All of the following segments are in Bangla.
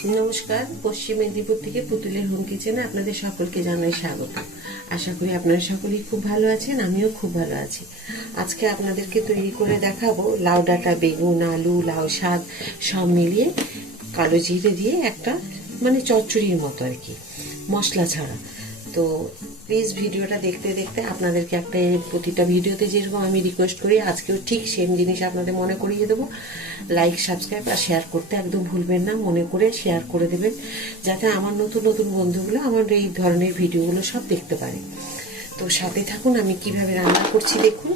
नमस्कार पश्चिम मेदिनीपुर থেকে পুতুলের হোম কিচেনে আপনাদের সকলকে জানাই স্বাগত। আশা করি আপনারা সকলেই খুব ভালো আছেন, আমিও খুব ভালো আছি। আজকে আপনাদেরকে তৈরি করে দেখাবো লাউ ডাঁটা, বেগুন, আলু, লাউ শাক সব মিলিয়ে কালো জিরে দিয়ে একটা চচ্চড়ির মতো আর কি, মশলা ছাড়া। তো প্লিজ ভিডিওটা দেখতে দেখতে আপনাদেরকে একটা প্রতিটা ভিডিওতে যেরকম আমি রিকোয়েস্ট করি, আজকেও ঠিক সেম জিনিস আপনাদের মনে করিয়ে দেবো। লাইক, সাবস্ক্রাইব আর শেয়ার করতে একদম ভুলবেন না, মনে করে শেয়ার করে দেবেন, যাতে আমার নতুন নতুন বন্ধুগুলো আমার এই ধরনের ভিডিওগুলো সব দেখতে পারে। তো সাথে থাকুন, আমি কিভাবে রান্না করছি দেখুন।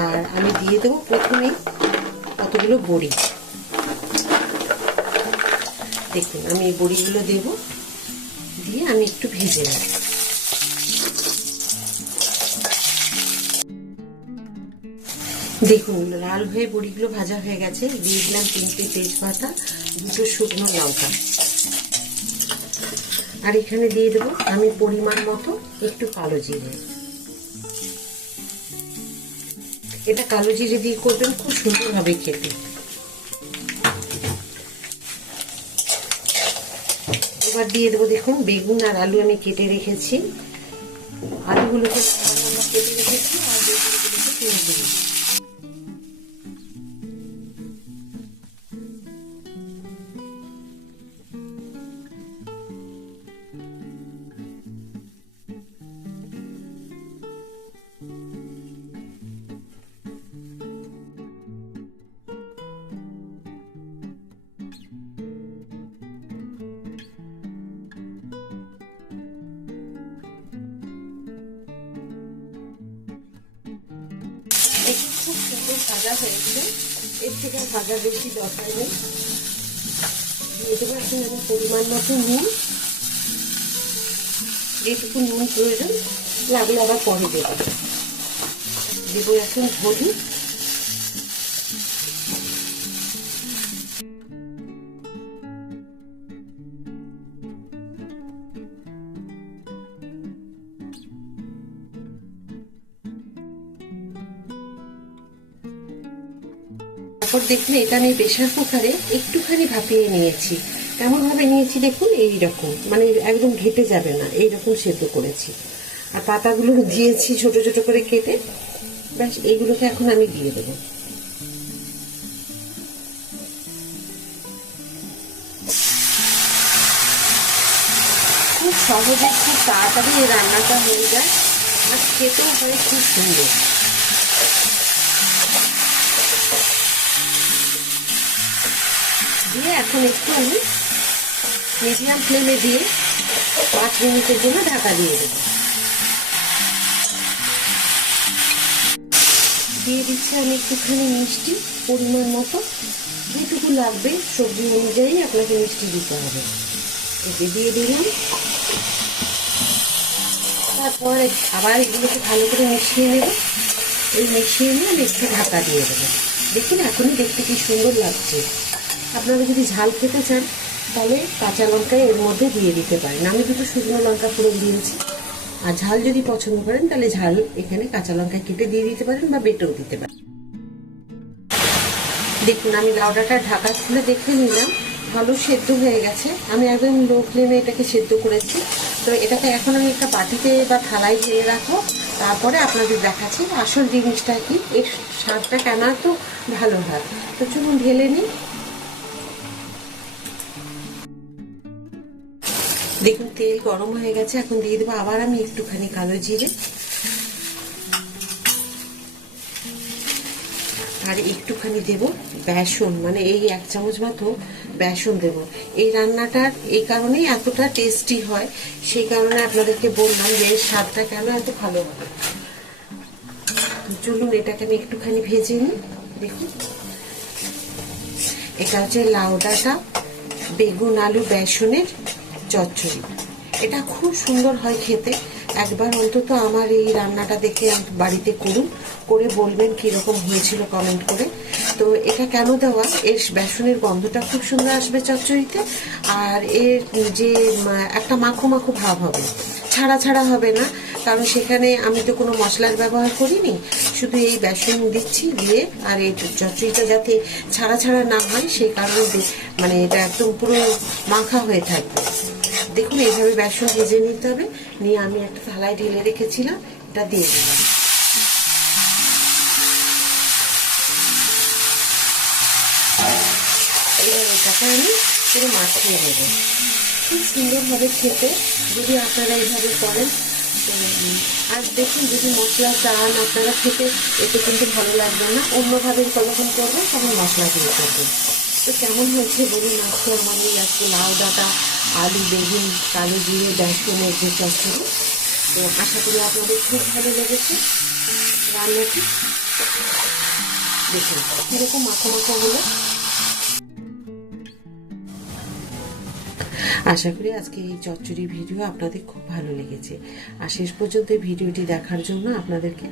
আর আমি দিয়ে দেবো প্রথমেই কতগুলো বড়ি। দেখুন আমি এই বড়িগুলো দেবো, দিয়ে আমি একটু ভেজে নেব। দেখুন লাল হয়ে বড়িগুলো ভাজা হয়ে গেছে। দিয়ে দিলাম 3টে তেজপাতা, 2টো শুকনো লঙ্কা, আর এখানে দিয়ে দেবো আমি পরিমাণ মতো একটু কালো জিরে। এটা কালো জিরে দিয়ে করবেন, খুব সুন্দর হবে খেতে। এবার দিয়ে দেবো দেখুন বেগুন আর আলু আমি কেটে রেখেছি। আলুগুলোকে লম্বা কেটে রেখেছি আর বেগুনগুলোকে তুলে দেবো। খুব সুন্দর ভাজা হয়েছে, এর থেকে ভাজা বেশি দরকার নেই। দিয়ে দেবো এখন আমি পরিমাণ মতো নুন, যেটুকু নুন প্রয়োজন, লাগলে আবার পরে দেবো। দেবো এখন হলুদ, তারপর দেখুন এটা আমি প্রেসার কুকারে একটুখানি ভাপিয়ে নিয়েছি। কেমন ভাবে নিয়েছি দেখুন, এইরকম একদম ঘেটে যাবে না, এইরকম সেদ্ধ করেছি। আর পাতাগুলো দিয়েছি ছোট ছোট করে কেটে। ব্যাস এইগুলোকে এখন আমি দিয়ে দেবো। খুব সহজে খুব তাড়াতাড়ি এই রান্নাটা হয়ে যায়, আর খেতেও হয় খুব সুন্দর। দিয়ে এখন একটু আমি মিডিয়াম ফ্লেমে দিয়ে 5 মিনিটের জন্য ঢাকা দিয়ে দেব। দিয়ে দিচ্ছি আমি একটুখানি মিষ্টি পরিমাণ মতো, যেটুকু লাগবে সবজি অনুযায়ী আপনাকে মিষ্টি দিতে হবে। এতে দিয়ে দিলাম। তারপরে আবার এগুলোকে ভালো করে মিশিয়ে নেব। এই মিশিয়ে নিয়ে আমি একটু ঢাকা দিয়ে দেবো। দেখুন এখনই দেখতে কি সুন্দর লাগছে। আপনারা যদি ঝাল খেতে চান তাহলে কাঁচা লঙ্কা এর মধ্যে দিয়ে দিতে পারেন। আমি 2টো শুকনো লঙ্কা ফোড়ন দিয়েছি। আর ঝাল যদি পছন্দ করেন তাহলে ঝাল এখানে কাঁচা লঙ্কা কেটে দিয়ে দিতে পারেন বা বেটেও দিতে পারেন। দেখুন আমি লাউ ডাঁটার ঢাকা খুলে দেখে নিলাম, ভালো সেদ্ধ হয়ে গেছে। আমি একদম লো ফ্লেমে এটাকে সেদ্ধ করেছি। তো এটাকে এখন আমি একটা বাটিতে বা থালায় ঢেলে রাখবো। তারপরে আপনাদের দেখাচ্ছি আসল জিনিসটা কি, এর স্বাদটা কেন এত ভালো হয়। তো চলুন ঢেলে নিই। দেখুন তেল গরম হয়ে গেছে, এখন দিয়ে দেবো আবার আমি একটুখানি কালো জিরে, আর একটুখানি দেব বেসন, এই 1 চামচ মতো বেসন দেব। এই রান্নাটার এই কারণেই এতটা টেস্টি হয়, সেই কারণে আপনাদেরকে বললাম যে এর স্বাদটা কেন এত ভালো হয়। চলুন এটাকে আমি একটুখানি ভেজে নিই। দেখুন এটা হচ্ছে লাউ ডাঁটা, বেগুন, আলু, বেসনের চচ্চড়ি। এটা খুব সুন্দর হয় খেতে। একবার অন্তত আমার এই রান্নাটা দেখে বাড়িতে করুন, করে বলবেন কিরকম হয়েছিল কমেন্ট করে। তো এটা কেন দেওয়া, এর বেসনের গন্ধটা খুব সুন্দর আসবে চচ্চড়িতে, আর এর যে একটা মাখো মাখো ভাব হবে, ছাড়া ছাড়া হবে না। কারণ সেখানে আমি তো কোনো মশলার ব্যবহার করিনি, শুধু এই বেসন দিচ্ছি, দিয়ে আর এই চচ্চড়িটা যাতে ছাড়া ছাড়া না হয় সেই কারণে মানে এটা একদম পুরো মাখা হয়ে থাকবে। দেখুন এইভাবে বেসন ভেজে নিতে হবে, নিয়ে আমি একটা থালায় ঢেলে রেখেছিলাম, এটা দিয়ে দিলাম। এবার এটাকে আমি পুরো মাখিয়ে নেব। খুব সুন্দরভাবে খেতে যদি আপনারা এইভাবে করেন। আর দেখুন যদি মশলা চান আপনারা খেতে, এতে কিন্তু ভালো লাগবে না, অন্যভাবে যখন করবেন তখন মশলা দিয়ে করবেন। তো কেমন হয়েছে বলুন আজকে আমার এই আজকে লাউ ডাঁটা আলু বেগুন কালো জিরে বেসনের যে চচ্চড়ি। তো আশা করি আপনাদের খুব ভালো লেগেছে রান্নাটি। দেখুন কীরকম মাখা মাখা হলো। আশা করি আজকে এই চচ্চড়ি ভিডিও আপনাদের খুব ভালো লেগেছে। আর শেষ পর্যন্ত ভিডিওটি দেখার জন্য আপনাদেরকে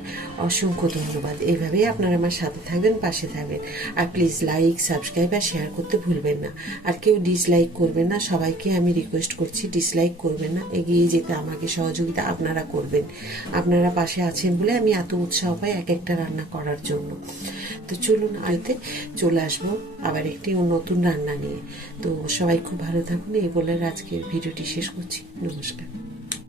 অসংখ্য ধন্যবাদ। এইভাবেই আপনারা আমার সাথে থাকবেন, পাশে থাকবেন। আর প্লিজ লাইক সাবস্ক্রাইব আর শেয়ার করতে ভুলবেন না। আর কেউ ডিসলাইক করবেন না, সবাইকে আমি রিকোয়েস্ট করছি ডিসলাইক করবেন না। এগিয়ে যেতে আমাকে সহযোগিতা আপনারা করবেন। আপনারা পাশে আছেন বলে আমি এত উৎসাহ পাই এক একটা রান্না করার জন্য। তো চলুন আজকে চলে আসবো আবার একটি নতুন রান্না নিয়ে। তো সবাই খুব ভালো থাকুন এই বলে আজকের ভিডিওটি শেষ করছি। নমস্কার।